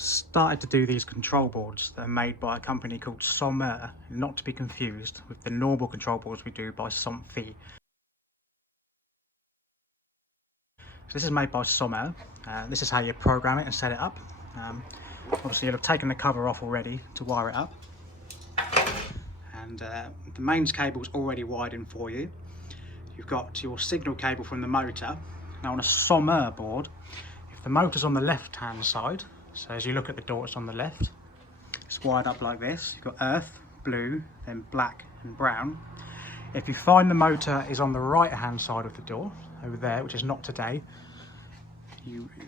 started to do these control boards that are made by a company called Sommer, not to be confused with the normal control boards we do by Sommer. So this is made by Sommer. This is how you program it and set it up. Obviously you'll have taken the cover off already to wire it up. And the mains cable's already wired in for you. You've got your signal cable from the motor. Now on a Sommer board, if the motor's on the left hand side, so as you look at the door it's on the left, it's wired up like this. You've got earth, blue, then black and brown. If you find the motor is on the right hand side of the door, over there, which is not today,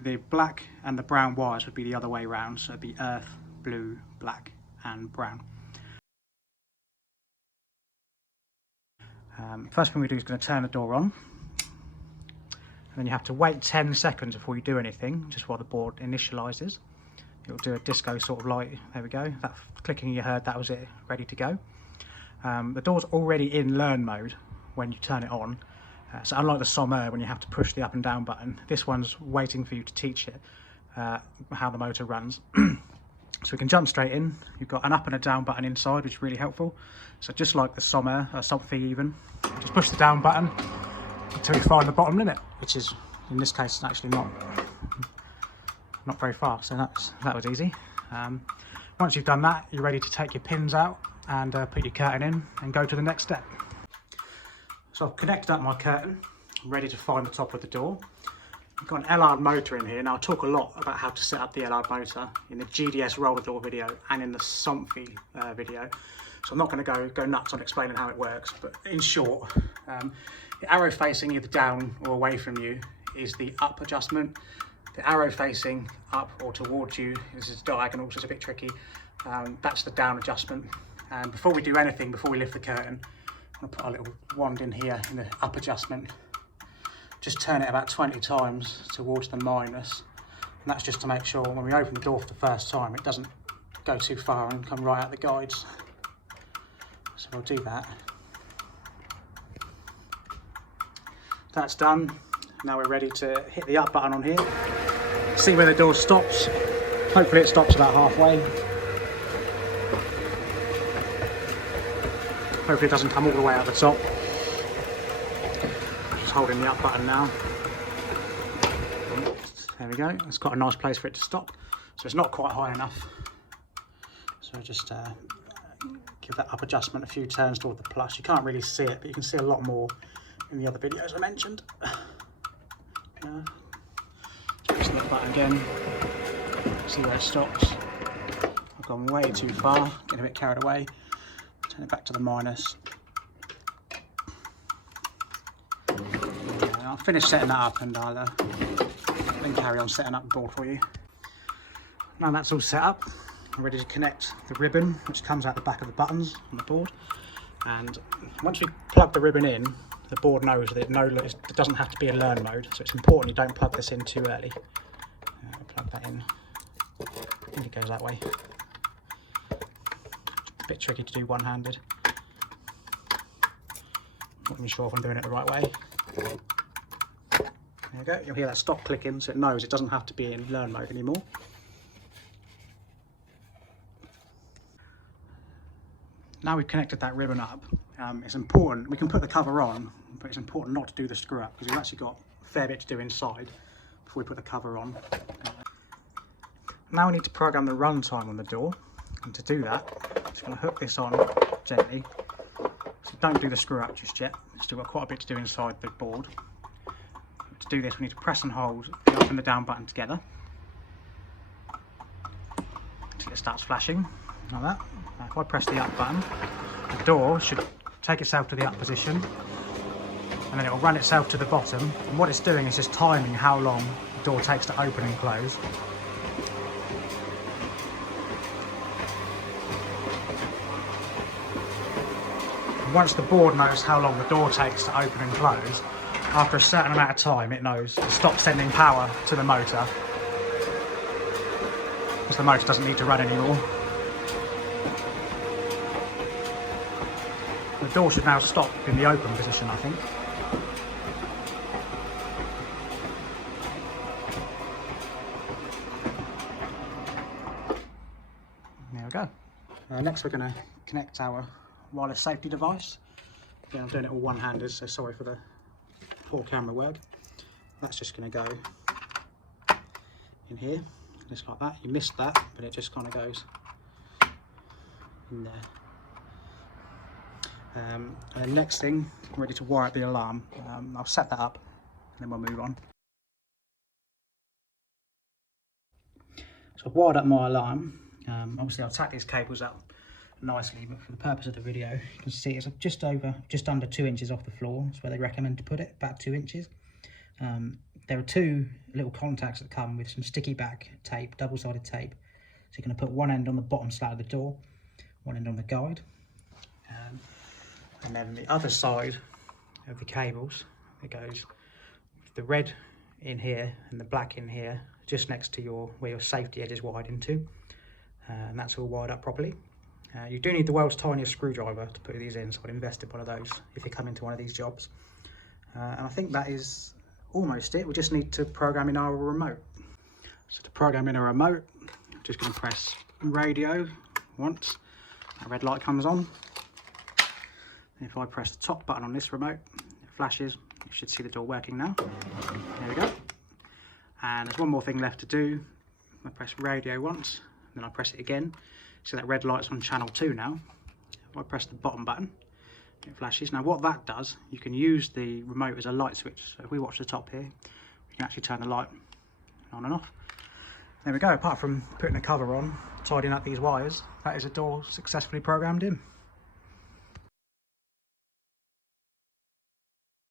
the black and the brown wires would be the other way around, so it'd be earth, blue, black and brown. First thing we do is going to turn the door on, and then you have to wait 10 seconds before you do anything, just while the board initializes. It'll do a disco sort of light. There we go. That clicking you heard, that was it, ready to go. The door's already in learn mode when you turn it on. So unlike the Sommer, when you have to push the up and down button, this one's waiting for you to teach it how the motor runs. So we can jump straight in. You've got an up and a down button inside, which is really helpful. So just like the Sommer, Sommer even, just push the down button until you find the bottom limit, which is, in this case, actually not very far. So that was easy. Once you've done that, you're ready to take your pins out and put your curtain in and go to the next step. So I've connected up my curtain, I'm ready to find the top of the door. I've got an LR motor in here. Now I talk a lot about how to set up the LR motor in the GDS roller door video and in the Sommer video. So I'm not going to go nuts on explaining how it works, but in short, the arrow facing either down or away from you is the up adjustment. The arrow facing up or towards you, this is diagonal, so it's a bit tricky, that's the down adjustment. And before we do anything, before we lift the curtain, I'm going to put a little wand in here in the up adjustment. Just turn it about 20 times towards the minus. And that's just to make sure when we open the door for the first time, it doesn't go too far and come right out the guides. So we'll do that. That's done. Now we're ready to hit the up button on here. See where the door stops. Hopefully it stops about halfway. Hopefully it doesn't come all the way out the top. Just holding the up button now. There we go. It's got a nice place for it to stop. So it's not quite high enough. So just give that up adjustment a few turns toward the plus. You can't really see it, but you can see a lot more in the other videos I mentioned. Press that button again. See where it stops. I've gone way too far, getting a bit carried away. Turn it back to the minus. I'll finish setting that up and I'll then carry on setting up the board for you. Now that's all set up, I'm ready to connect the ribbon which comes out the back of the buttons on the board. And once we plug the ribbon in, the board knows that it doesn't have to be in learn mode, so it's important you don't plug this in too early. Plug that in. I think it goes that way. A bit tricky to do one-handed. Not even sure if I'm doing it the right way. There you go, you'll hear that stop clicking, so it knows it doesn't have to be in learn mode anymore. Now we've connected that ribbon up, it's important, we can put the cover on, but it's important not to do the screw up because we've actually got a fair bit to do inside before we put the cover on. Now we need to program the run time on the door, and to do that, I'm just going to hook this on gently. So don't do the screw up just yet, we've still got quite a bit to do inside the board. To do this we need to press and hold the up and the down button together until it starts flashing, like that. Now if I press the up button, the door should take itself to the up position and then it will run itself to the bottom, and what it's doing is just timing how long the door takes to open and close. And once the board knows how long the door takes to open and close, after a certain amount of time it knows to stop sending power to the motor because the motor doesn't need to run anymore. The door should now stop in the open position, I think. go. Next we're going to connect our wireless safety device. Again, I'm doing it all one-handed, so sorry for the poor camera work. That's just going to go in here, just like that. You missed that, but it just kind of goes in there. And the next thing, I'm ready to wire up the alarm. I'll set that up and then we'll move on. So I've wired up my alarm. Obviously I'll tack these cables up nicely, but for the purpose of the video, you can see it's just under 2 inches off the floor. That's where they recommend to put it, about 2 inches. There are 2 little contacts that come with some sticky back tape, double-sided tape. So you're going to put one end on the bottom slat of the door, one end on the guide. And then the other side of the cables, it goes with the red in here and the black in here, just next to where your safety edge is wired into. And that's all wired up properly. You do need the world's tiniest screwdriver to put these in, so I'd invest in one of those if you come into one of these jobs. And I think that is almost it. We just need to program in our remote. So to program in a remote, I'm just going to press radio once. That red light comes on. If I press the top button on this remote, it flashes. You should see the door working now. There we go. And there's one more thing left to do. I press radio once, then I press it again. So that red light's on channel 2 now. If I press the bottom button, it flashes. Now what that does, you can use the remote as a light switch. So if we watch the top here, we can actually turn the light on and off. There we go. Apart from putting a cover on, tidying up these wires, that is a door successfully programmed in.